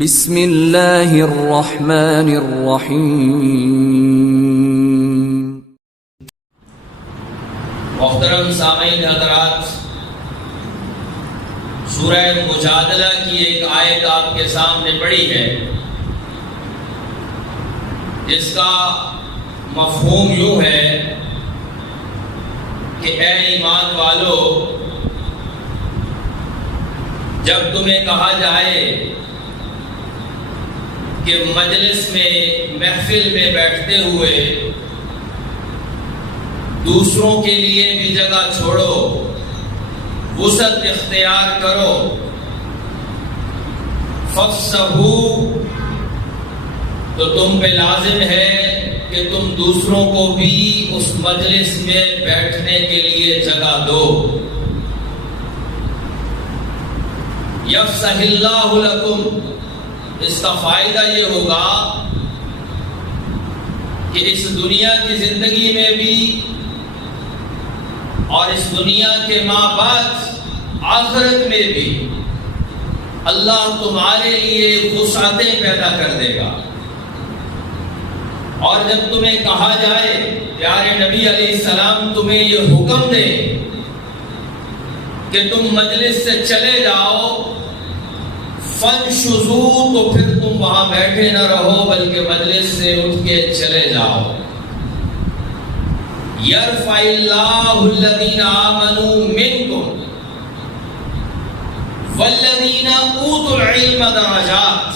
بسم اللہ الرحمن الرحیم۔ محترم سامعین حضرات، سورہ مجادلہ کی ایک آیت آپ کے سامنے پڑھی ہے، جس کا مفہوم یوں ہے کہ اے ایمان والو، جب تمہیں کہا جائے کہ مجلس میں، محفل میں بیٹھتے ہوئے دوسروں کے لیے بھی جگہ چھوڑو، وسعت اختیار کرو، فَافْصَحُوا، تو تم پہ لازم ہے کہ تم دوسروں کو بھی اس مجلس میں بیٹھنے کے لیے جگہ دو۔ یفسح اللہ لکم، اس کا فائدہ یہ ہوگا کہ اس دنیا کی زندگی میں بھی اور اس دنیا کے بعد آخرت میں بھی اللہ تمہارے لیے وسعتیں پیدا کر دے گا۔ اور جب تمہیں کہا جائے، پیارے نبی علیہ السلام تمہیں یہ حکم دے کہ تم مجلس سے چلے جاؤ، فَانشُزُوا، تو پھر تم وہاں بیٹھے نہ رہو بلکہ مجلس سے اٹھ کے چلے جاؤ۔ يَرْفَعِ اللَّهُ الَّذِينَ آمَنُوا مِنْكُمْ وَالَّذِينَ أُوتُوا الْعِلْمَ دَرَجَاتٍ،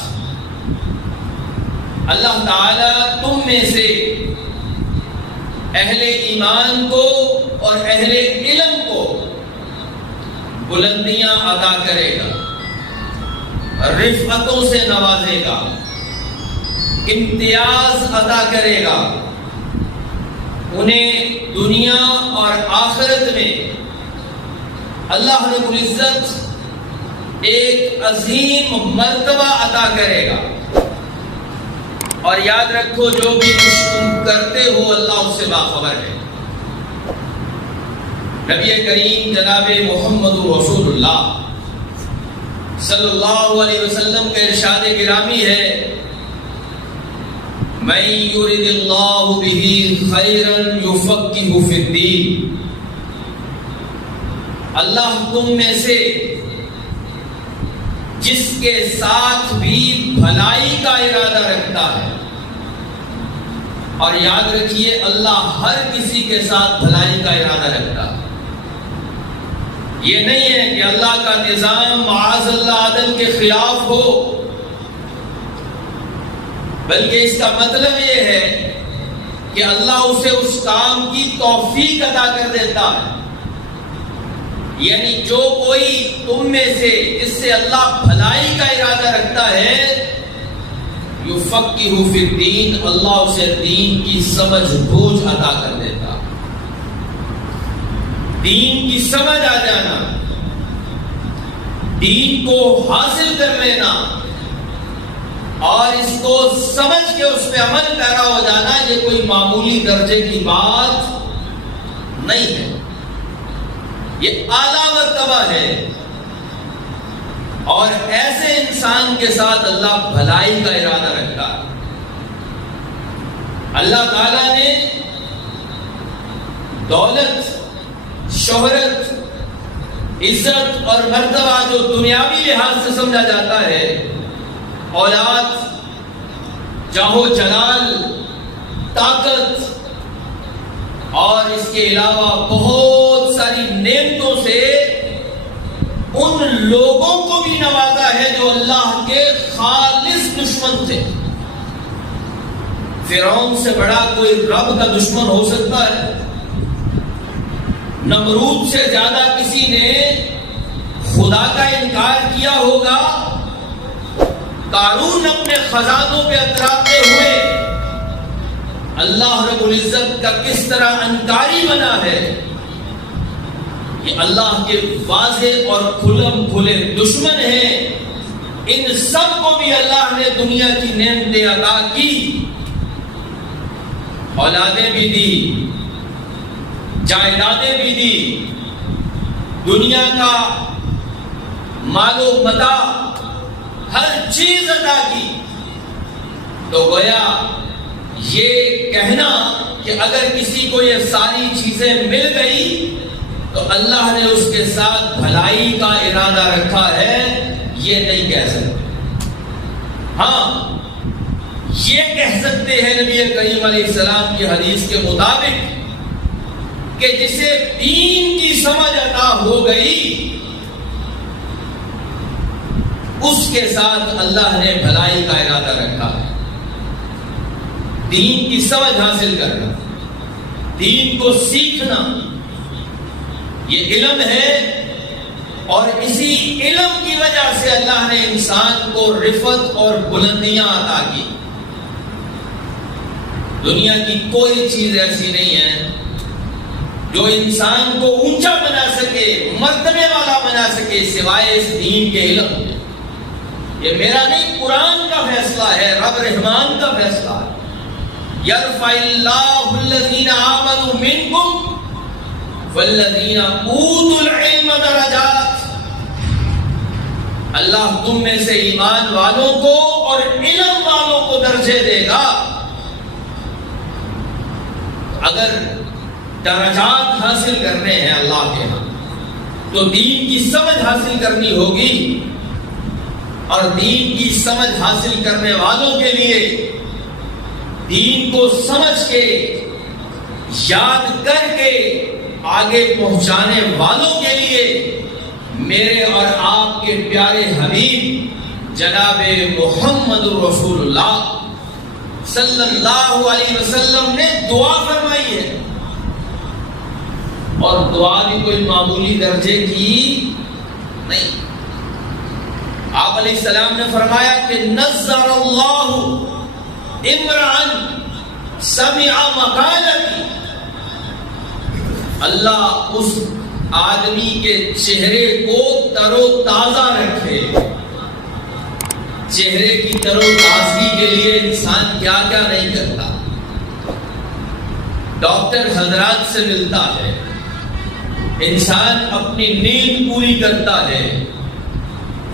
اللہ تعالیٰ تم میں سے اہل ایمان کو اور اہل علم کو بلندیاں عطا کرے گا، رفعتوں سے نوازے گا، امتیاز عطا کرے گا، انہیں دنیا اور آخرت میں اللہ رب العزت ایک عظیم مرتبہ عطا کرے گا۔ اور یاد رکھو، جو بھی کچھ تم کرتے ہو اللہ اس سے باخبر ہے۔ نبی کریم جناب محمد رسول اللہ صلی اللہ علیہ وسلم کا ارشاد گرامی ہے، مَن يُرِدِ اللَّهُ بِهِ خَيْرًا يُفَقِّهُ فِي الدِّينِ، اللہ تم میں سے جس کے ساتھ بھی بھلائی کا ارادہ رکھتا ہے، اور یاد رکھیے اللہ ہر کسی کے ساتھ بھلائی کا ارادہ رکھتا ہے۔ یہ نہیں ہے کہ اللہ کا نظام معاذ اللہ عدم کے خلاف ہو، بلکہ اس کا مطلب یہ ہے کہ اللہ اسے اس کام کی توفیق عطا کر دیتا ہے۔ یعنی جو کوئی تم میں سے جس سے اللہ بھلائی کا ارادہ رکھتا ہے، یفقہہ فی الدین، اللہ اسے دین کی سمجھ بوجھ عطا کر دیتا۔ دین کی سمجھ آ جانا، دین کو حاصل کر لینا اور اس کو سمجھ کے اس پہ عمل پیرا ہو جانا، یہ کوئی معمولی درجے کی بات نہیں ہے، یہ اعلیٰ مرتبہ ہے۔ اور ایسے انسان کے ساتھ اللہ بھلائی کا ارادہ رکھتا ہے۔ اللہ تعالیٰ نے دولت، شہرت، عزت اور مرتبہ جو دنیاوی لحاظ سے سمجھا جاتا ہے، اولاد، جاہو جلال، طاقت اور اس کے علاوہ بہت ساری نعمتوں سے ان لوگوں کو بھی نوازا ہے جو اللہ کے خالص دشمن تھے۔ فرعون سے بڑا کوئی رب کا دشمن ہو سکتا ہے؟ نمرود سے زیادہ کسی نے خدا کا انکار کیا ہوگا؟ قارون اپنے خزانوں پہ اتراتے ہوئے اللہ رب العزت کا کس طرح انکاری بنا ہے؟ یہ اللہ کے واضح اور کھلم کھلے دشمن ہیں۔ ان سب کو بھی اللہ نے دنیا کی نعمتیں عطا کی، اولادیں بھی دی، جائیدادیں بھی دی، دنیا کا مال و متاع ہر چیز عطا کی، تو گویا یہ کہنا کہ اگر کسی کو یہ ساری چیزیں مل گئی تو اللہ نے اس کے ساتھ بھلائی کا ارادہ رکھا ہے، یہ نہیں کہہ سکتے۔ ہاں یہ کہہ سکتے ہیں نبی کریم علیہ السلام کی حدیث کے مطابق کہ جسے دین کی سمجھ عطا ہو گئی اس کے ساتھ اللہ نے بھلائی کا ارادہ رکھا ہے۔ دین کی سمجھ حاصل کرنا، دین کو سیکھنا، یہ علم ہے، اور اسی علم کی وجہ سے اللہ نے انسان کو رفعت اور بلندیاں عطا کی۔ دنیا کی کوئی چیز ایسی نہیں ہے جو انسان کو اونچا بنا سکے، مرتبے والا بنا سکے، سوائے اس دین کے علم کے۔ یہ میرا نہیں، قرآن کا فیصلہ ہے، رب رحمان کا فیصلہ ہے۔ یرفع اللہ الذین آمنوا منکم والذین اوتوا العلم درجات۔ اللہ تم میں سے ایمان والوں کو اور علم والوں کو درجے دے گا۔ اگر درجات حاصل کرنے ہیں اللہ کے ہاں تو دین کی سمجھ حاصل کرنی ہوگی، اور دین کی سمجھ حاصل کرنے والوں کے لیے، دین کو سمجھ کے یاد کر کے آگے پہنچانے والوں کے لیے میرے اور آپ کے پیارے حبیب جناب محمد رسول اللہ صلی اللہ علیہ وسلم نے دعا فرمائی ہے، اور دعا بھی کوئی معمولی درجے کی نہیں۔ آپ علیہ السلام نے فرمایا کہ نظر اللہ امرأً سمع مقالتی، اللہ اس آدمی کے چہرے کو تر و تازہ رکھے۔ چہرے کی تر و تازگی کے لیے انسان کیا کیا نہیں کرتا۔ ڈاکٹر حضرات سے ملتا ہے، انسان اپنی نیند پوری کرتا ہے،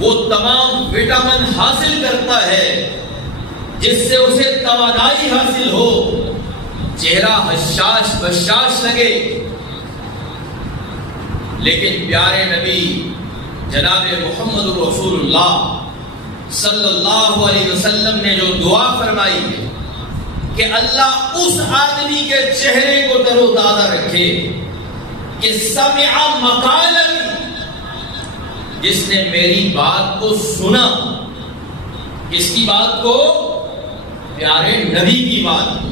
وہ تمام وٹامن حاصل کرتا ہے جس سے اسے توانائی حاصل ہو، چہرہ حشاش بشاش لگے۔ لیکن پیارے نبی جناب محمد رسول اللہ صلی اللہ علیہ وسلم نے جو دعا فرمائی ہے کہ اللہ اس آدمی کے چہرے کو تر و تازہ رکھے کہ سمع مقالتی، جس نے میری بات کو سنا۔ کس کی بات کو؟ پیارے نبی کی بات کو۔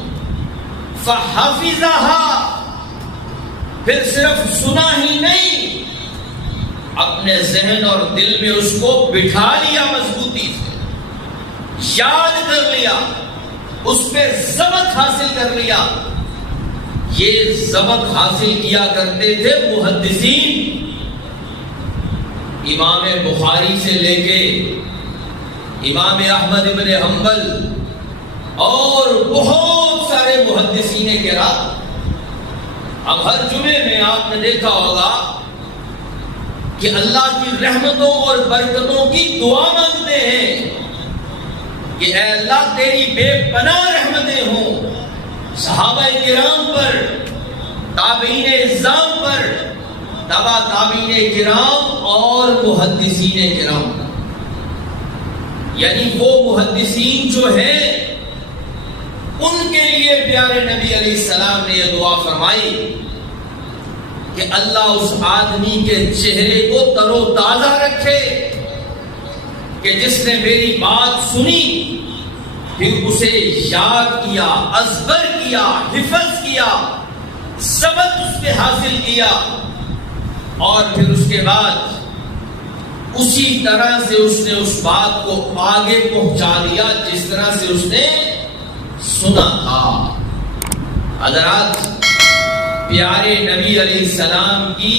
فحفظها، پھر صرف سنا ہی نہیں، اپنے ذہن اور دل میں اس کو بٹھا لیا، مضبوطی سے یاد کر لیا، اس پہ ضبط حاصل کر لیا۔ یہ ضبط حاصل کیا کرتے تھے محدثین، امام بخاری سے لے کے امام احمد بن حنبل اور بہت سارے محدثین کرام۔ اب ہر جمعے میں آپ نے دیکھا ہوگا کہ اللہ کی رحمتوں اور برکتوں کی دعا مانگتے ہیں کہ اے اللہ تیری بے پناہ رحمتیں ہوں صحابہ کرام پر، تابعین اعظام پر، تبع تابعین کرام اور محدثین کرام پر۔ یعنی وہ محدثین جو ہیں ان کے لیے پیارے نبی علیہ السلام نے یہ دعا فرمائی کہ اللہ اس آدمی کے چہرے کو تر و تازہ رکھے کہ جس نے میری بات سنی، پھر اسے یاد کیا، ازبر کیا، حفظ کیا، ضبط اس پہ حاصل کیا، اور پھر اس کے بعد اسی طرح سے اس نے اس بات کو آگے پہنچا دیا جس طرح سے اس نے سنا تھا۔ حضرات، پیارے نبی علیہ السلام کی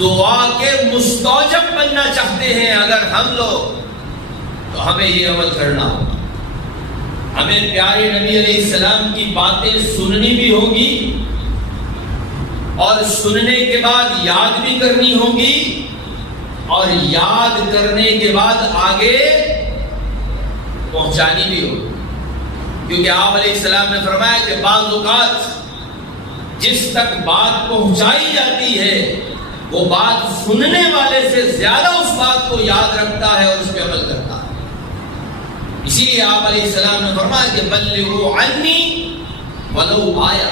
دعا کے مستوجب بننا چاہتے ہیں اگر ہم لوگ، تو ہمیں یہ عمل کرنا ہوگا۔ ہمیں پیارے نبی علیہ السلام کی باتیں سننی بھی ہوگی، اور سننے کے بعد یاد بھی کرنی ہوگی، اور یاد کرنے کے بعد آگے پہنچانی بھی ہو، کیونکہ آپ علیہ السلام نے فرمایا کہ بعض اوقات جس تک بات پہنچائی جاتی ہے وہ بات سننے والے سے زیادہ اس بات کو یاد رکھتا ہے اور اس پہ عمل کرتا ہے۔ اسی لیے آپ علیہ السلام نے فرمایا کہ بلغوا عنی ولو آیا،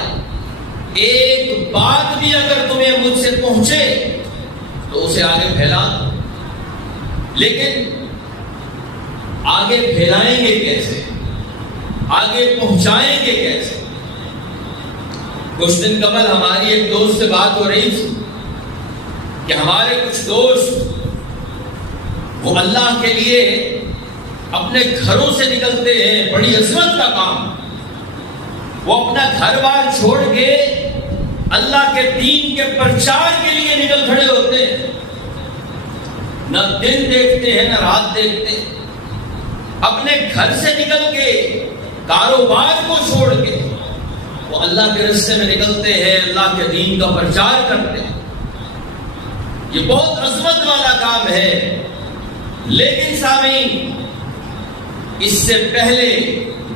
ایک بات بھی اگر تمہیں مجھ سے پہنچے تو اسے آگے پھیلا دو۔ لیکن آگے پھیلائیں گے کیسے، آگے پہنچائیں گے کیسے؟ کچھ دن قبل ہماری ایک دوست سے بات ہو رہی تھی کہ ہمارے کچھ دوست وہ اللہ کے لیے اپنے گھروں سے نکلتے ہیں، بڑی عظمت کا کام، وہ اپنا گھر بار چھوڑ کے اللہ کے دین کے پرچار کے لیے نکل کھڑے ہوتے ہیں، نہ دن دیکھتے ہیں نہ رات دیکھتے ہیں، اپنے گھر سے نکل کے کاروبار کو چھوڑ کے وہ اللہ کے راستے میں نکلتے ہیں، اللہ کے دین کا پرچار کرتے ہیں۔ یہ بہت عظمت والا کام ہے، لیکن سامعین اس سے پہلے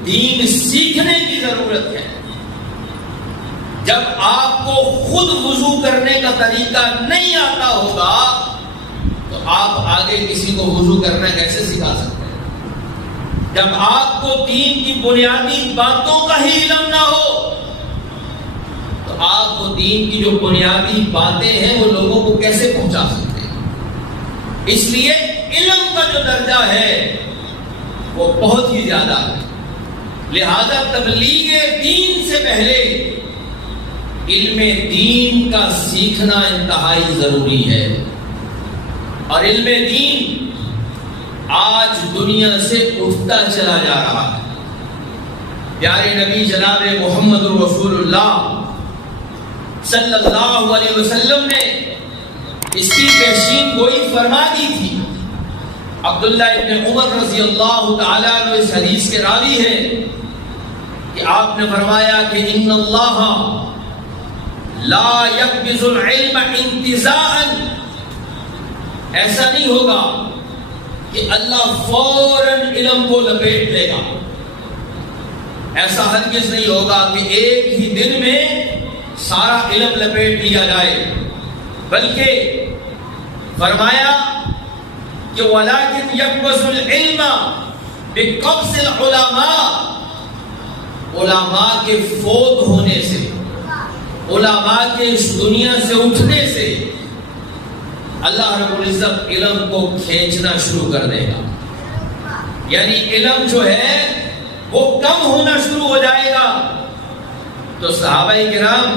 دین سیکھنے کی ضرورت ہے۔ جب آپ کو خود وضو کرنے کا طریقہ نہیں آتا ہوگا تو آپ آگے کسی کو وضو کرنا کیسے سکھا سکتے ہیں؟ جب آپ کو دین کی بنیادی باتوں کا ہی علم نہ ہو تو آپ کو دین کی جو بنیادی باتیں ہیں وہ لوگوں کو کیسے پہنچا سکتے ہیں؟ اس لیے علم کا جو درجہ ہے وہ بہت ہی زیادہ ہے، لہذا تبلیغ دین سے پہلے علم دین کا سیکھنا انتہائی ضروری ہے۔ اور علم دین آج دنیا سے اٹھتا چلا جا رہا ہے۔ پیارے نبی جناب محمد رسول اللہ صلی اللہ علیہ وسلم نے اس کی پیشین گوئی فرما دی تھی۔ عبداللہ ابن عمر رضی اللہ تعالیٰ عنہ اس حدیث کے راوی ہیں کہ آپ نے فرمایا کہ ان اللہ لا یقبض العلم انتزاعا، ایسا نہیں ہوگا کہ اللہ فوراً علم کو لپیٹ لے گا، ایسا ہرگز نہیں ہوگا کہ ایک ہی دن میں سارا علم لپیٹ لیا جائے، بلکہ فرمایا کہ وَلَكِنْ يَقْبَضُ الْعِلْمَ بِقَبْضِ الْعُلَمَاءِ، علماء کے فوت ہونے سے، علماء کے اس دنیا سے اٹھنے سے اللہ رب العزت علم کو کھینچنا شروع کر دے گا، یعنی علم جو ہے وہ کم ہونا شروع ہو جائے گا۔ تو صحابہ کرام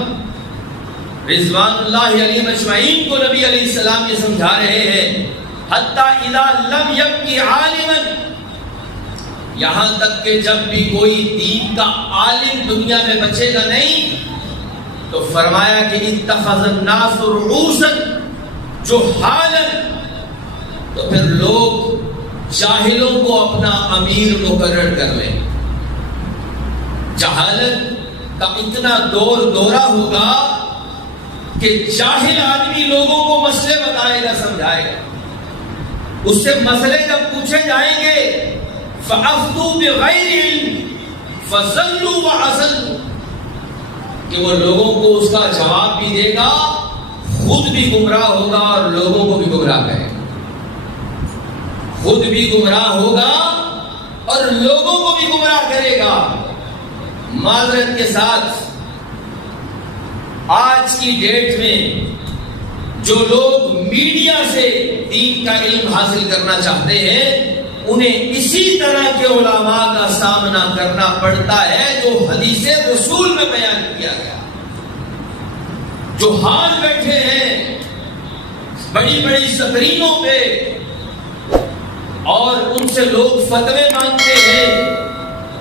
رضوان اللہ علیہم اجمعین کو نبی علیہ السلام یہ سمجھا رہے ہیں حتی اذا لم یبقی عالما، یہاں تک کہ جب بھی کوئی دین کا عالم دنیا میں بچے گا نہیں تو فرمایا کہ اتخذ الناس رؤوسا جہالا، تو پھر لوگ جاہلوں کو اپنا امیر مقرر کر لیں۔ جہالت کا اتنا دورہ ہوگا کہ جاہل آدمی لوگوں کو مسئلے بتائے گا، سمجھائے گا، اس سے مسئلے جب پوچھے جائیں گے فَأَفْتُوا بِغَيْرِ عِلْمٍ فَضَلُّوا وَأَضَلُّوا، کہ وہ لوگوں کو اس کا جواب بھی دے گا، خود بھی گمراہ ہوگا اور لوگوں کو بھی گمراہ کرے گا، خود بھی گمراہ ہوگا اور لوگوں کو بھی گمراہ کرے گا۔ معذرت کے ساتھ آج کی ڈیٹ میں جو لوگ میڈیا سے دین کا علم حاصل کرنا چاہتے ہیں انہیں اسی طرح کے علماء کا سامنا کرنا پڑتا ہے جو حدیث رسول میں بیان کیا گیا، جو حال بیٹھے ہیں بڑی بڑی سکرینوں پہ اور ان سے لوگ فتوے مانگتے ہیں،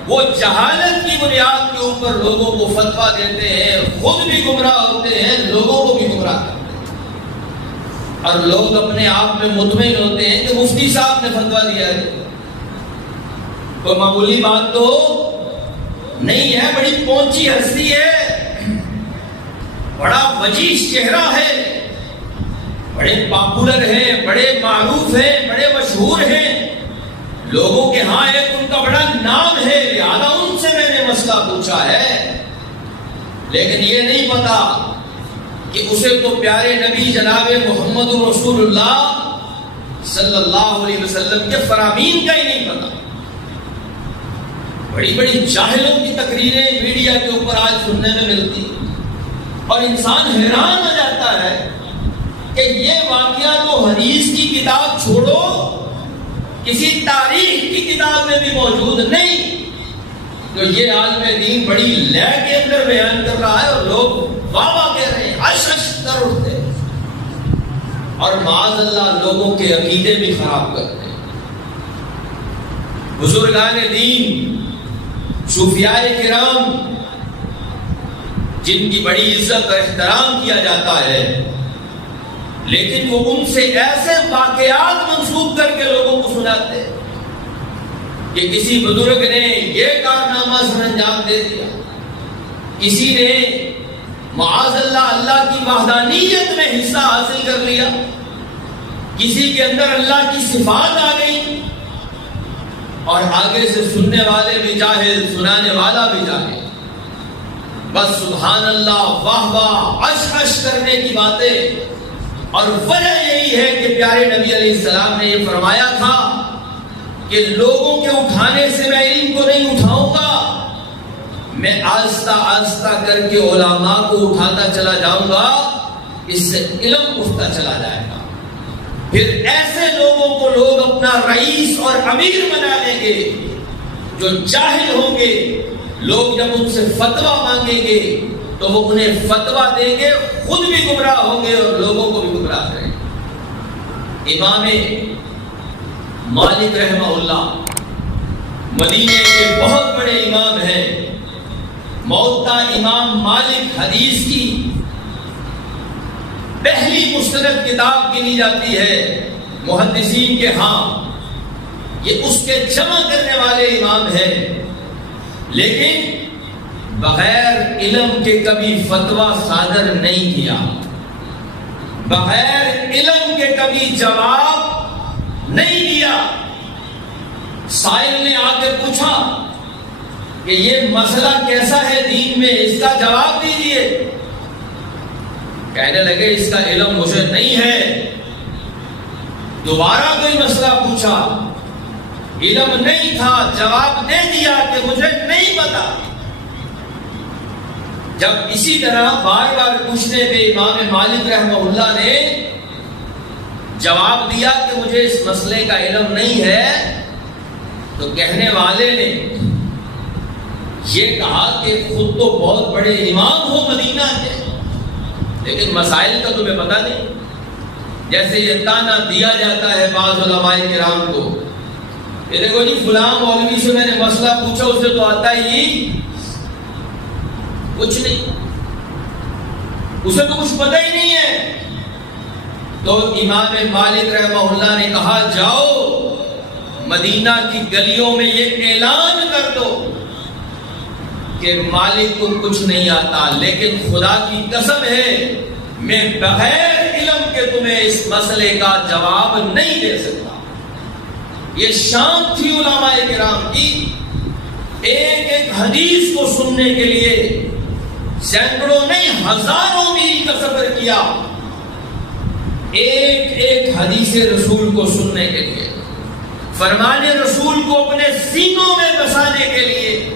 وہ جہالت کی بنیاد کے اوپر لوگوں کو فتویٰ دیتے ہیں، خود بھی گمراہ ہوتے ہیں، لوگوں کو بھی گمراہ کرتے ہیں، اور لوگ اپنے آپ میں مطمئن ہوتے ہیں کہ مفتی صاحب نے فتویٰ دیا ہے، کوئی معمولی بات تو نہیں ہے، بڑی پہنچی ہستی ہے، بڑا وجیز چہرہ ہے، بڑے پاپولر ہیں، بڑے معروف ہیں، بڑے مشہور ہیں، لوگوں کے ہاں ایک ان کا بڑا نام ہے، لہذا ان سے میں نے مسئلہ پوچھا ہے، لیکن یہ نہیں پتا کہ اسے تو پیارے نبی جناب محمد رسول اللہ صلی اللہ علیہ وسلم کے فرامین کا ہی نہیں پتا۔ بڑی بڑی جاہلوں کی تقریریں میڈیا کے اوپر آج سننے میں ملتی اور انسان حیران ہو جاتا ہے کہ یہ واقعہ تو حدیث کی کتاب چھوڑو، کسی تاریخ کی کتاب میں بھی موجود نہیں، تو یہ عالم دین بڑی لے کے اندر بیان کر رہا ہے اور لوگ واہ واہ کہہ رہے ہیں، عش عش کر اٹھتے ہیں اور معاذ اللہ لوگوں کے عقیدے بھی خراب کرتے ہیں۔ بزرگان دین، صوفیاء کرام جن کی بڑی عزت اور احترام کیا جاتا ہے، لیکن وہ ان سے ایسے واقعات منسوب کر کے لوگوں کو سناتے ہیں کہ کسی بزرگ نے یہ کارنامہ سر انجام دے دیا، کسی نے معاذ اللہ اللہ کی وحدانیت میں حصہ حاصل کر لیا، کسی کے اندر اللہ کی صفات آ گئی، اور آگے سے سننے والے بھی جاہل، سنانے والا بھی جاہل، بس سبحان اللہ واہ واہ عش عش کرنے کی باتیں۔ اور وجہ یہی ہے کہ پیارے نبی علیہ السلام نے یہ فرمایا تھا کہ لوگوں کے اٹھانے سے میں علم کو نہیں اٹھاؤں گا، میں آہستہ آہستہ کر کے علماء کو اٹھاتا چلا جاؤں گا، اس سے علم اٹھتا چلا جائے گا، پھر ایسے لوگوں کو لوگ اپنا رئیس اور امیر بنا لیں گے جو جاہل ہوں گے، لوگ جب ان سے فتویٰ مانگیں گے تو وہ انہیں فتویٰ دیں گے، خود بھی گمراہ ہوں گے اور لوگوں کو بھی گمراہ کریں گے۔ امام مالک رحمہ اللہ مدینے کے بہت بڑے امام ہیں، موطا امام مالک حدیث کی پہلی مستند کتاب گنی جاتی ہے محدثین کے ہاں، یہ اس کے جمع کرنے والے امام ہیں، لیکن بغیر علم کے کبھی فتویٰ صادر نہیں کیا، بغیر علم کے کبھی جواب نہیں دیا۔ سائل نے آ کے پوچھا کہ یہ مسئلہ کیسا ہے دین میں، اس کا جواب دیجیے۔ کہنے لگے اس کا علم مجھے نہیں ہے۔ دوبارہ کوئی مسئلہ پوچھا، علم نہیں تھا، جواب دے دیا کہ مجھے نہیں پتا۔ جب اسی طرح بار بار پوچھنے پہ امام مالک رحمہ اللہ نے جواب دیا کہ مجھے اس مسئلے کا علم نہیں ہے، تو کہنے والے نے یہ کہا کہ خود تو بہت بڑے امام ہو مدینہ کے، لیکن مسائل کا تمہیں پتہ نہیں۔ جیسے یہ تانا دیا جاتا ہے بعض علماء کرام کو، یہ دیکھو جی فلاں مولوی سے میں نے مسئلہ پوچھا، اسے تو آتا ہی کچھ نہیں، اسے تو کچھ پتہ ہی نہیں ہے۔ تو امام مالک رحمہ اللہ نے کہا جاؤ مدینہ کی گلیوں میں یہ اعلان کر دو کہ مالک کو کچھ نہیں آتا، لیکن خدا کی قسم ہے میں بغیر علم کے تمہیں اس مسئلے کا جواب نہیں دے سکتا۔ یہ شان تھی علماء کرام کی، ایک ایک حدیث کو سننے کے لیے سینکڑوں نہیں ہزاروں میل کا سفر کیا، ایک ایک حدیث رسول کو سننے کے لیے، فرمان رسول کو اپنے سینوں میں بسانے کے لیے۔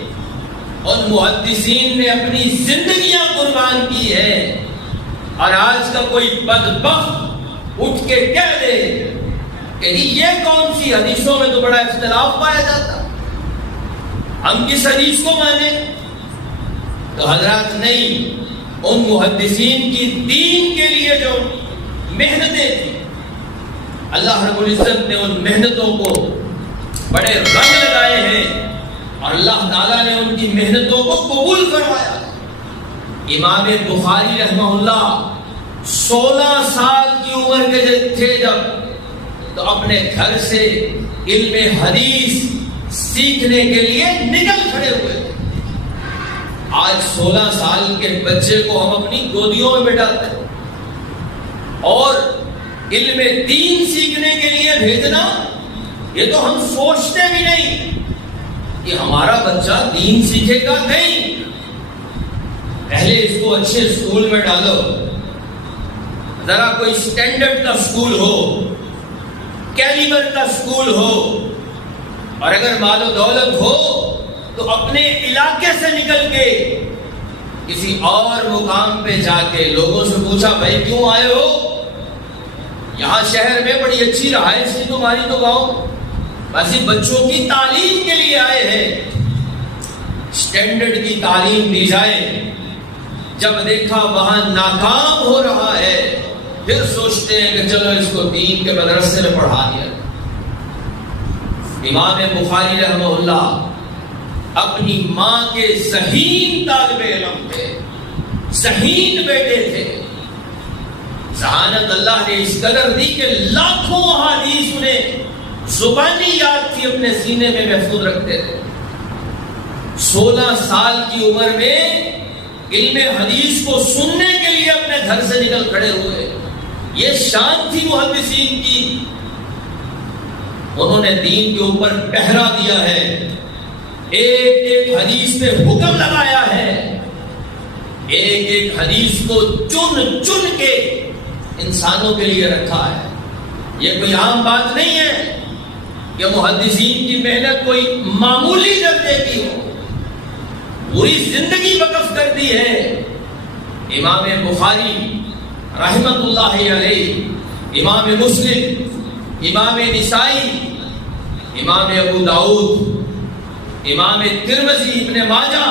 اور محدثین نے اپنی زندگیاں قربان کی ہے، اور آج کا کوئی بدبخت اٹھ کے کہہ دے کہ یہ کون سی حدیثوں میں تو بڑا اختلاف پایا جاتا، ہم کس حدیث کو مانیں؟ تو حضرات نہیں، ان محدثین کی دین کے لیے جو محنتیں تھیں، اللہ رب العزت نے ان محنتوں کو بڑے رنگ لگائے ہیں، اور اللہ تعالیٰ نے ان کی محنتوں کو قبول فرمایا۔ امام بخاری رحمہ اللہ 16 سال کی عمر کے تھے جب، تو اپنے گھر سے علم حدیث سیکھنے کے لیے نکل کھڑے ہوئے تھے۔ آج 16 سال کے بچے کو ہم اپنی گودیوں میں بٹھاتے ہیں، اور علم دین سیکھنے کے لیے بھیجنا یہ تو ہم سوچتے بھی نہیں کہ ہمارا بچہ دین سیکھے گا. نہیں، پہلے اس کو اچھے اسکول میں ڈالو، ذرا کوئی سٹینڈرڈ کا اسکول ہو، کیلیبر کا اسکول ہو، اور اگر مال و دولت ہو تو اپنے علاقے سے نکل کے کسی اور مقام پہ جا کے لوگوں سے پوچھا بھائی کیوں آئے ہو؟ یہاں شہر میں بڑی اچھی رہائش تھی تمہاری تو گاؤں، بس بچوں کی تعلیم کے لیے آئے ہیں. سٹینڈرڈ کی تعلیم دی جائے. جب دیکھا وہاں ناکام ہو رہا ہے پھر سوچتے ہیں کہ چلو اس کو دین کے مدرسے میں پڑھا دیا. امام بخاری رحمہ اللہ اپنی ماں کے ذہین طالب علم تھے، ذہین بیٹے تھے. ذہانت اللہ نے اس قدر دی کہ لاکھوں احادیث انہیں زبانی یاد تھی، اپنے سینے میں محفوظ رکھتے تھے. 16 سال کی عمر میں علم حدیث کو سننے کے لیے اپنے گھر سے نکل کھڑے ہوئے. یہ شان تھی محدثین کی. انہوں نے دین کے اوپر پہرا دیا ہے، ایک ایک حدیث پہ حکم لگایا ہے، ایک ایک حدیث کو چن چن کے انسانوں کے لیے رکھا ہے. یہ کوئی عام بات نہیں ہے کہ محدثین کی محنت کوئی معمولی درجے کی ہو، پوری زندگی وقف کر دی ہے. امام بخاری رحمت اللہ علیہ، امام مسلم، امام نسائی، امام ابو داؤد، امام ترمذی، ابن ماجہ،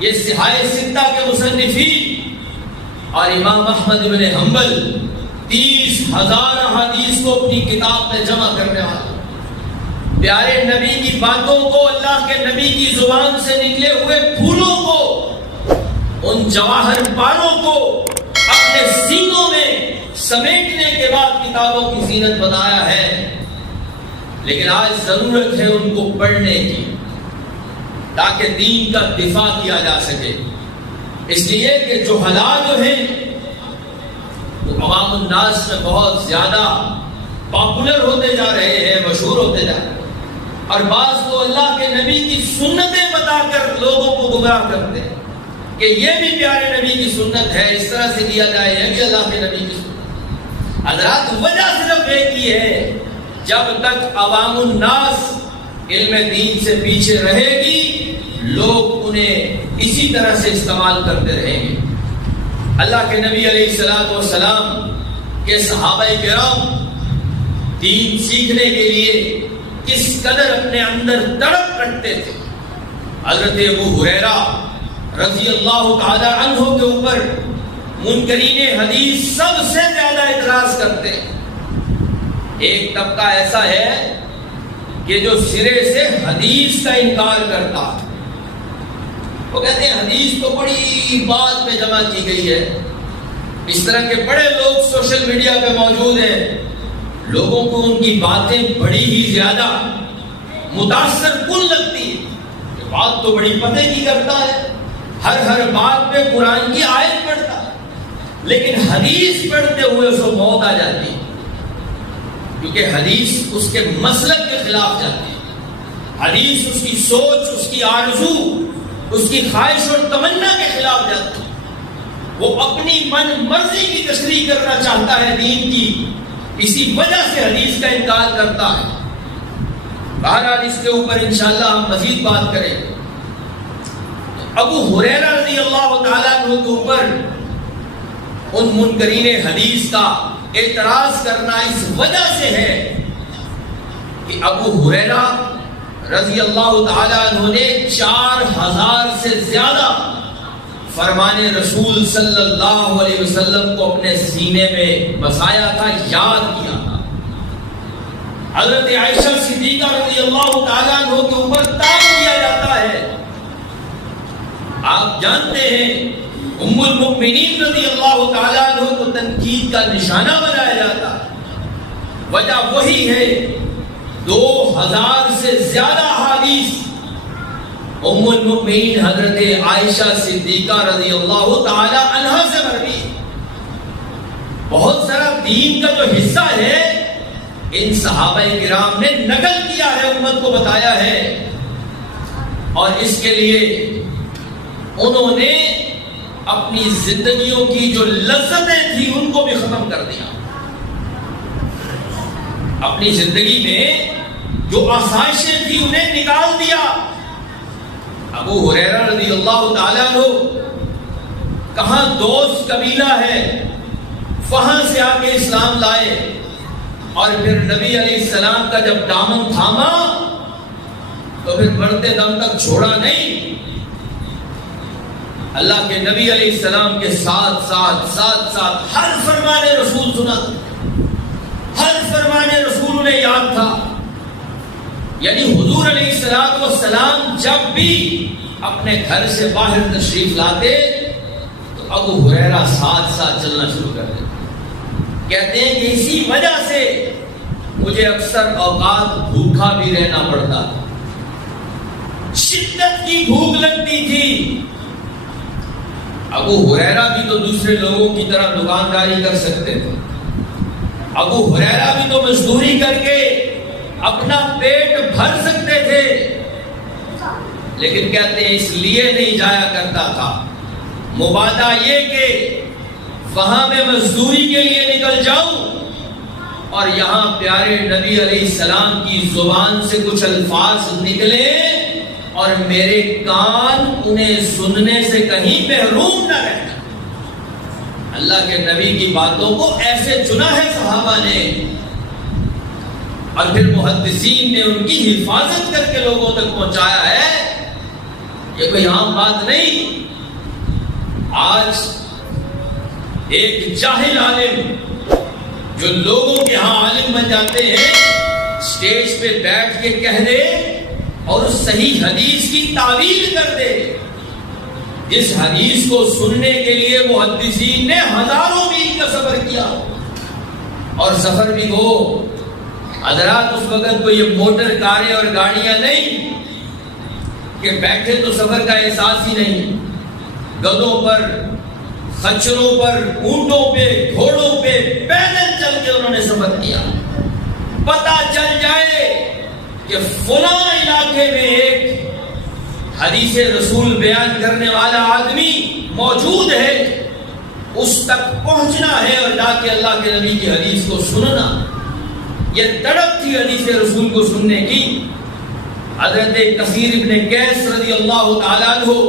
یہ صحاح ستہ کے مصنفین، اور امام احمد بن حنبل 30,000 احادیث کو اپنی کتاب میں جمع کرنے والے. پیارے نبی کی باتوں کو، اللہ کے نبی کی زبان سے نکلے ہوئے پھولوں کو، ان جواہر باروں کو اپنے سینوں میں سمیٹنے کے بعد کتابوں کی زینت بنایا ہے. لیکن آج ضرورت ہے ان کو پڑھنے کی تاکہ دین کا دفاع کیا جا سکے. اس لیے کہ جو حالات جو ہیں وہ عوام الناس میں بہت زیادہ پاپولر ہوتے جا رہے ہیں، مشہور ہوتے جا رہے ہیں، اور بعض تو اللہ کے نبی کی سنتیں بتا کر لوگوں کو گمراہ کرتے ہیں کہ یہ بھی پیارے نبی کی سنت ہے، اس طرح سے کیا جائے، یہ بھی اللہ کے نبی کی سنت. حضرات وجہ صرف ایک ہی ہے، جب تک عوام الناس علم دین سے پیچھے رہے گی لوگ انہیں اسی طرح سے استعمال کرتے رہیں گے. اللہ کے نبی علیہ الصلوۃ والسلام کے صحابہ کرام دین سیکھنے کے لیے کس قدر اپنے اندر تڑپ رکھتے تھے. حضرت ابو ہریرہ رضی اللہ تعالی عنہ کے اوپر منکرین حدیث سب سے زیادہ اعتراض کرتے ہیں. ایک طبقہ ایسا ہے کہ جو سرے سے حدیث کا انکار کرتا، وہ کہتے ہیں حدیث تو بڑی بعد میں جمع کی گئی ہے. اس طرح کے بڑے لوگ سوشل میڈیا پہ موجود ہیں، لوگوں کو ان کی باتیں بڑی ہی زیادہ متاثر کن لگتی ہے. بات تو بڑی پتے کی کرتا ہے، ہر بات پہ قرآن کی آیت پڑھتا ہے، لیکن حدیث پڑھتے ہوئے اس کو موت آ جاتی ہے، کیونکہ حدیث اس کے مسلک کے خلاف جاتی ہے. حدیث اس کی سوچ، اس کی آرزو، اس کی خواہش اور تمنا کے خلاف جاتی ہے. وہ اپنی من مرضی کی تشریح کرنا چاہتا ہے دین کی، اسی وجہ سے حدیث کا انکار کرتا ہے. بہرحال اس کے اوپر انشاءاللہ ہم مزید بات کریں گے. ابو ہریرہ رضی اللہ تعالیٰ عنہ کے اوپر ان منکرین حدیث کا اعتراض کرنا اس وجہ سے ہے کہ ابو ہریرہ رضی اللہ تعالیٰ عنہ نے 4000 سے زیادہ فرمان رسول صلی اللہ علیہ وسلم کو اپنے سینے میں بسایا تھا، یاد کیا تھا. حضرت عائشہ صدیقہ رضی اللہ تعالیٰ عنہ کے اوپر تاب کیا جاتا ہے. آپ جانتے ہیں ام المؤمنین رضی اللہ تعالیٰ عنہ کو تنقید کا نشانہ بنایا جاتا ہے. وجہ وہی ہے 2000 سے زیادہ احادیث ام المؤمنین حضرت عائشہ صدیقہ رضی اللہ تعالیٰ عنہ سے مروی. بہت سارا دین کا جو حصہ ہے ان صحابہ کرام نے نقل کیا ہے، امت کو بتایا ہے، اور اس کے لیے انہوں نے اپنی زندگیوں کی جو لذتیں تھیں ان کو بھی ختم کر دیا. اپنی زندگی میں جو آسائشیں تھیں انہیں نکال دیا. ابو ہریرہ رضی اللہ تعالیٰ عنہ کہاں دوست قبیلہ ہے وہاں سے آ کے اسلام لائے، اور پھر نبی علیہ السلام کا جب دامن تھاما تو پھر مرتے دم تک چھوڑا نہیں. اللہ کے نبی علیہ السلام کے ساتھ ساتھ ہر فرمان رسول سنا، ہر فرمان رسول انہیں یاد تھا. یعنی حضور علیہ السلام جب بھی اپنے گھر سے باہر تشریف لاتے تو ابو ہریرہ ساتھ چلنا شروع کر دیتے. کہتے ہیں کہ اسی وجہ سے مجھے اکثر اوقات بھوکا بھی رہنا پڑتا تھا، شدت کی بھوک لگتی تھی. ابو ہریرہ بھی تو دوسرے لوگوں کی طرح دکانداری کر سکتے تھے، ابو ہریرہ بھی تو مزدوری کر کے اپنا پیٹ بھر سکتے تھے، لیکن کہتے ہیں اس لیے نہیں جایا کرتا تھا. مبادہ یہ کہ وہاں میں مزدوری کے لیے نکل جاؤں اور یہاں پیارے نبی علیہ السلام کی زبان سے کچھ الفاظ نکلے اور میرے کان انہیں سننے سے کہیں محروم نہ رہنا. اللہ کے نبی کی باتوں کو ایسے چنا ہے صحابہ نے، اور پھر محدثین نے ان کی حفاظت کر کے لوگوں تک پہنچایا ہے. یہ کوئی عام بات نہیں. آج ایک جاہل عالم جو لوگوں کے ہاں عالم بن جاتے ہیں اسٹیج پہ بیٹھ کے کہہ دے اور اس صحیح حدیث کی تعویل کر دے، جس حدیث کو سننے کے لیے محدثین نے ہزاروں میل کا سفر کیا، اور سفر بھی ہو حضرات اس وقت کو یہ موٹر کاریں اور گاڑیاں نہیں کہ بیٹھے تو سفر کا احساس ہی نہیں. گدھوں پر، خچروں پر، اونٹوں پہ، گھوڑوں پہ پیدل چل کے انہوں نے سفر کیا. پتہ چل جائے کہ فلاں علاقے میں ایک حدیث رسول بیان کرنے والا آدمی موجود ہے، اس تک پہنچنا ہے اور جا کے اللہ کے نبی کی حدیث کو سننا. یہ تڑپ تھی حدیث رسول کو سننے کی. حضرت کثیر ابن قیس رضی اللہ تعالیٰ عنہ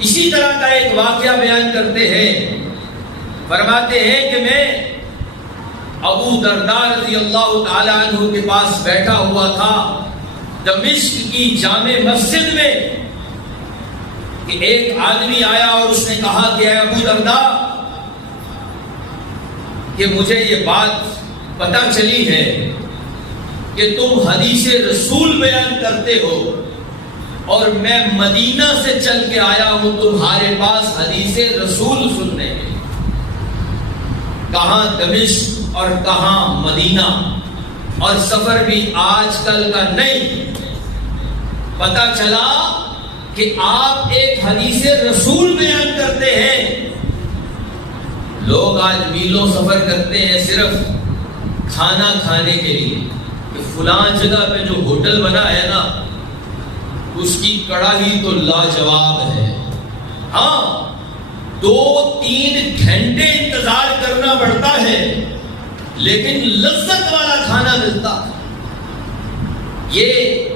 اسی طرح کا ایک واقعہ بیان کرتے ہیں. فرماتے ہیں کہ میں ابو درداء رضی اللہ تعالیٰ عنہ کے پاس بیٹھا ہوا تھا دمشق کی جامع مسجد میں کہ ایک آدمی آیا اور اس نے کہا کہ اے ابو درداء کہ مجھے یہ بات پتہ چلی ہے کہ تم حدیث رسول بیان کرتے ہو اور میں مدینہ سے چل کے آیا ہوں تمہارے پاس حدیث رسول سننے کے. کہاں دمشق اور کہاں مدینہ، اور سفر بھی آج کل کا نہیں. پتہ چلا کہ آپ ایک حدیث رسول بیان کرتے ہیں. لوگ آج میلوں سفر کرتے ہیں صرف کھانا کھانے کے لیے کہ فلاں جگہ پہ جو ہوٹل بنا ہے نا اس کی کڑاہی تو لاجواب ہے. ہاں 2-3 گھنٹے انتظار کرنا پڑتا ہے لیکن لذت والا کھانا ملتا. یہ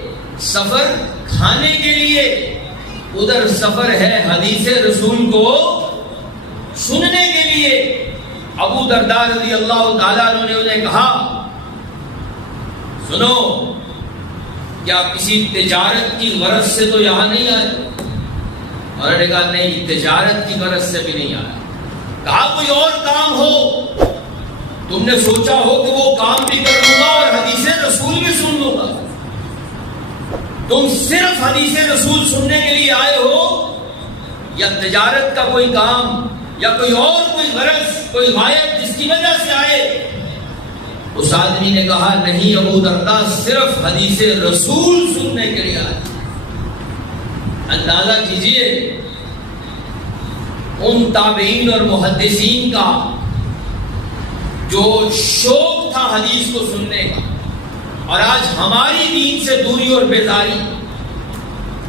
سفر کھانے کے لیے، ادھر سفر ہے حدیث رسول کو سننے کے لیے. ابو درداء رضی اللہ تعالیٰ عنہ نے انہیں کہا سنو کیا کسی تجارت کی غرض سے تو یہاں نہیں آئے؟ انہوں نے کہا نہیں تجارت کی غرض سے بھی نہیں آیا. کہا کوئی اور کام ہو، تم نے سوچا ہو کہ وہ کام بھی کر لوں گا اور حدیث رسول بھی سن لوں گا. تم صرف حدیث رسول سننے کے لیے آئے ہو یا تجارت کا کوئی کام یا کوئی اور کوئی غرض، کوئی غائب جس کی وجہ سے آئے؟ اس آدمی نے کہا نہیں ابو درداء صرف حدیث رسول سننے کے لیے آئے. اندازہ کیجئے ان تابعین اور محدثین کا جو شوق تھا حدیث کو سننے کا، اور آج ہماری دین سے دوری اور بیزاری.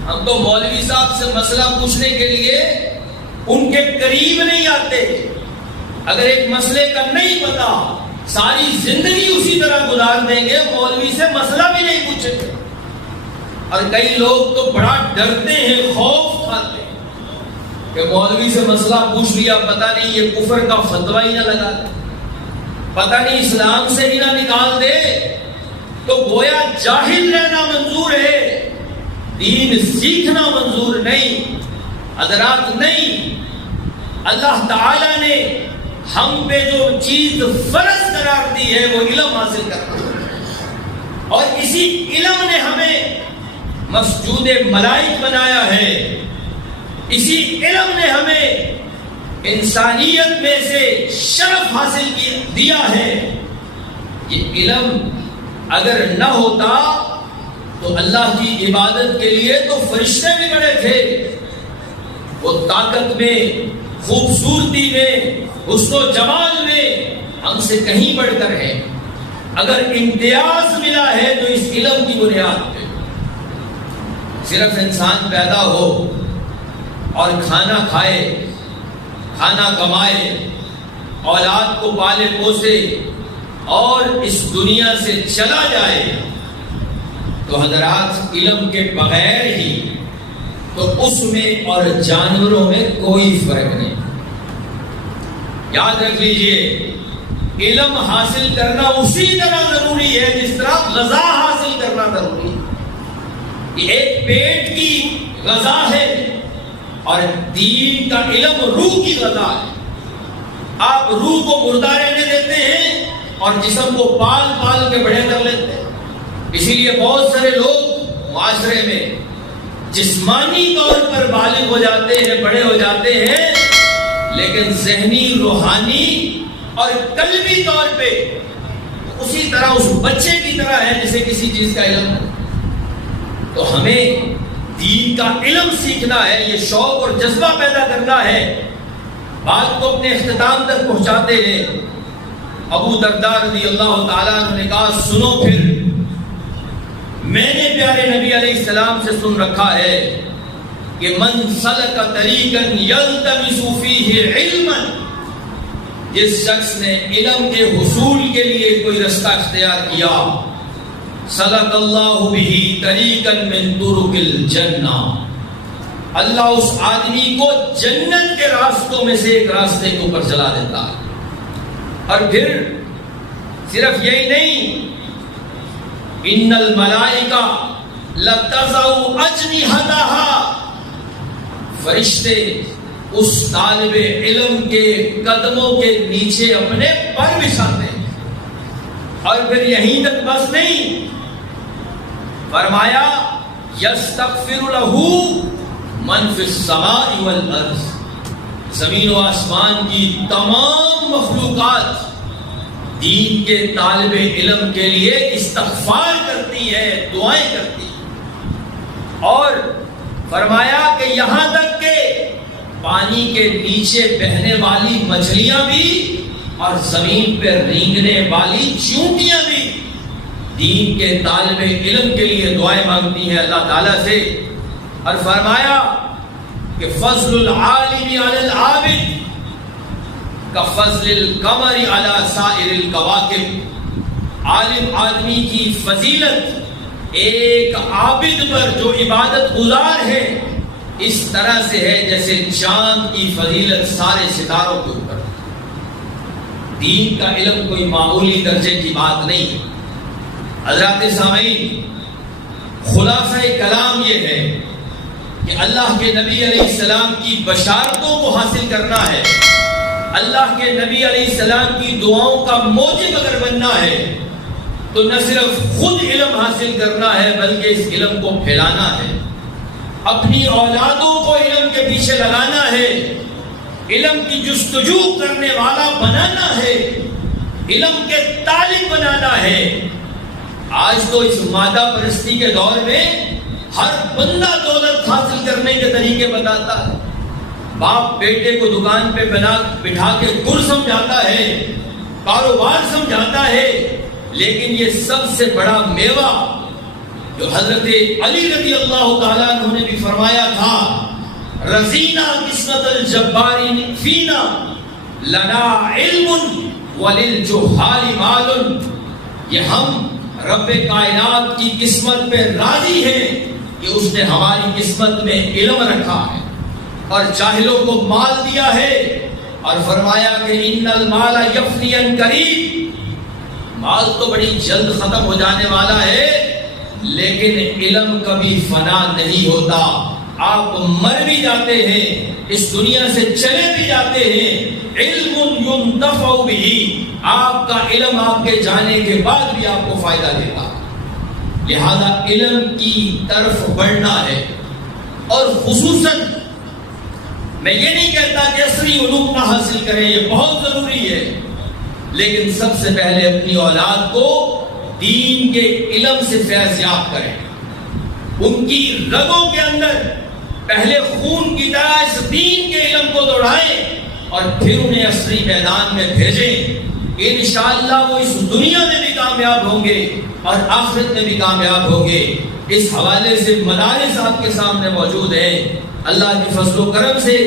ہم تو مولوی صاحب سے مسئلہ پوچھنے کے لیے ان کے قریب نہیں آتے. اگر ایک مسئلے کا نہیں پتا ساری زندگی اسی طرح گزار دیں گے، مولوی سے مسئلہ بھی نہیں پوچھیں گے. اور کئی لوگ تو بڑا ڈرتے ہیں، خوف کھاتے ہیں کہ مولوی سے مسئلہ پوچھ لیا، پتہ نہیں یہ کفر کا فتویٰ ہی نہ لگا دے، پتہ نہیں اسلام سے ہی نہ نکال دے. تو گویا جاہل رہنا منظور ہے، دین سیکھنا منظور نہیں. حضرات نہیں، اللہ تعالیٰ نے ہم پہ جو چیز فرض قرار دی ہے وہ علم حاصل کرنا، اور اسی علم نے ہمیں مسجود ملائک بنایا ہے. اسی علم نے ہمیں انسانیت میں سے شرف حاصل دیا ہے. یہ علم اگر نہ ہوتا تو اللہ کی عبادت کے لیے تو فرشتے بھی بڑے تھے. وہ طاقت میں، خوبصورتی میں، حسن و جمال میں ہم سے کہیں بڑھ کر ہے. اگر امتیاز ملا ہے تو اس علم کی بنیاد پہ. صرف انسان پیدا ہو اور کھانا کھائے، کھانا کمائے، اولاد کو پالے پوسے اور اس دنیا سے چلا جائے، تو حضرات علم کے بغیر ہی تو اس میں اور جانوروں میں کوئی فرق نہیں. یاد رکھ لیجئے، علم حاصل کرنا اسی طرح ضروری ہے جس طرح غذا حاصل کرنا ضروری ہے. یہ ایک پیٹ کی غذا ہے اور دین کا علم روح کی غذا ہے. آپ روح کو مردہ رہنے دیتے ہیں اور جسم کو پال پال کے بڑے کر لیتے ہیں. اسی لیے بہت سارے لوگ معاشرے میں جسمانی طور پر بالغ ہو جاتے ہیں، بڑے ہو جاتے ہیں، لیکن ذہنی، روحانی اور قلبی طور پہ اسی طرح اس بچے کی طرح ہے جسے کسی چیز کا علم ہے. تو ہمیں دین کا علم سیکھنا ہے، یہ شوق اور جذبہ پیدا کرنا ہے. بات کو اپنے اختتام تک پہنچاتے ہیں. ابو درداء رضی اللہ تعالیٰ عنہ نے کہا، سنو پھر، میں نے پیارے نبی علیہ السلام سے سن رکھا ہے کہ من سلک طریقا یلتمس فیہ علما، جس شخص نے علم کے حصول کے لیے کوئی رستہ اختیار کیا، سلک اللہ بہ طریقا من طرق الجنہ، اللہ اس آدمی کو جنت کے راستوں میں سے ایک راستے کے اوپر چلا دیتا ہے. اور پھر صرف یہی نہیں، ان الملائکہ لتضع اجنحتها، فرشتے اس طالب علم کے قدموں کے نیچے اپنے پر بچھاتے ہیں. اور پھر یہیں تک بس نہیں، فرمایا یستغفر له من فی السماء والارض، زمین و آسمان کی تمام مخلوقات دین کے طالب علم کے لیے استغفار کرتی ہے، دعائیں کرتی ہے. اور فرمایا کہ یہاں تک کہ پانی کے نیچے بہنے والی مچھلیاں بھی اور زمین پہ رینگنے والی چیونٹیاں بھی دین کے طالب علم کے لیے دعائیں مانگتی ہیں اللہ تعالیٰ سے. اور فرمایا کہ فضل العالم علی العابد کفضل القمر علی سائر الکواکب، عالم آدمی کی فضیلت ایک عابد پر جو عبادت گزار ہے اس طرح سے ہے جیسے چاند کی فضیلت سارے ستاروں کے اوپر. دین کا علم کوئی معمولی درجے کی بات نہیں ہے. حضرات سامعین، خلاصہ کلام یہ ہے کہ اللہ کے نبی علیہ السلام کی بشارتوں کو حاصل کرنا ہے، اللہ کے نبی علیہ السلام کی دعاؤں کا موجب اگر بننا ہے تو نہ صرف خود علم حاصل کرنا ہے بلکہ اس علم کو پھیلانا ہے، اپنی اولادوں کو علم کے پیچھے لگانا ہے، علم کی جستجو کرنے والا بنانا ہے، علم کے طالب بنانا ہے. آج تو اس مادہ پرستی کے دور میں ہر بندہ دولت حاصل کرنے کے طریقے بتاتا ہے. باپ بیٹے کو دکان پہ بٹھا کے گر سمجھاتا ہے، کاروبار سمجھاتا ہے، لیکن یہ سب سے بڑا میوہ جو حضرت علی رضی اللہ تعالیٰ عنہ نے بھی فرمایا تھا، رضینا قسمت الجبار فینا لنا علم وللجہال مال، یہ ہم رب کائنات کی قسمت پہ راضی ہیں کہ اس نے ہماری قسمت میں علم رکھا ہے اور جاہلوں کو مال دیا ہے، اور فرمایا کہ ان المال یفنی قریب، مال تو بڑی جلد ختم ہو جانے والا ہے، لیکن علم کبھی فنا نہیں ہوتا۔ آپ مر بھی جاتے ہیں، اس دنیا سے چلے بھی جاتے ہیں، علم ينتفع به، آپ کا علم آپ کے جانے کے بعد بھی آپ کو فائدہ دیتا، لہذا علم کی طرف بڑھنا ہے۔ اور خصوصاً میں یہ نہیں کہتا کہ عصری علوم نہ حاصل کریں، یہ بہت ضروری ہے، لیکن سب سے پہلے اپنی اولاد کو دین کے علم سے فیض یاب کریں، ان کی رگوں کے اندر پہلے خون کی طرح اس دین کے علم کو دوڑائیں اور پھر انہیں عصری میدان میں بھیجیں۔ انشاءاللہ وہ اس دنیا میں بھی کامیاب ہوں گے اور آخرت میں بھی کامیاب ہوں گے۔ اس حوالے سے مدارس آپ کے سامنے موجود ہیں، اللہ کی فضل و کرم سے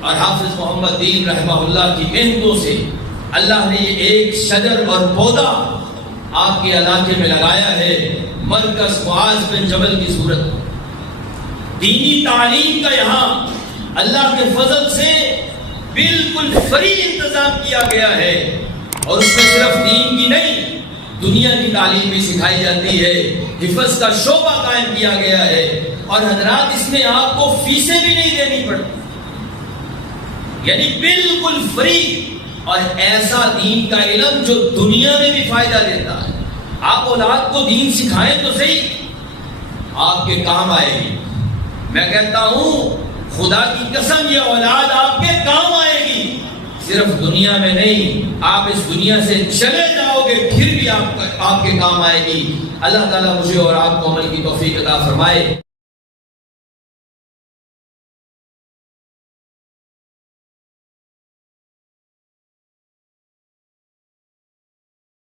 اور حافظ محمد دین رحمہ اللہ کی محنتوں سے اللہ نے یہ ایک شجر اور پودا آپ کے علاقے میں لگایا ہے، مرکز معاذ بن جبل کی صورت۔ دینی تعلیم کا یہاں اللہ کے فضل سے بالکل فری انتظام کیا گیا ہے، اور اس میں صرف دین کی نہیں دنیا کی تعلیم بھی سکھائی جاتی ہے، حفظ کا شعبہ قائم کیا گیا ہے، اور حضرات اس میں آپ کو فیسیں بھی نہیں دینی پڑتی، یعنی بالکل فری، اور ایسا دین کا علم جو دنیا میں بھی فائدہ دیتا ہے۔ آپ اولاد کو دین سکھائیں تو صحیح، آپ کے کام آئے گی۔ میں کہتا ہوں خدا کی قسم یہ اولاد آپ کے کام آئے گی، صرف دنیا میں نہیں، آپ اس دنیا سے چلے جاؤ گے پھر بھی آپ کے کام آئے گی۔ اللہ تعالیٰ مجھے اور آپ کو عمل کی توفیق عطا فرمائے۔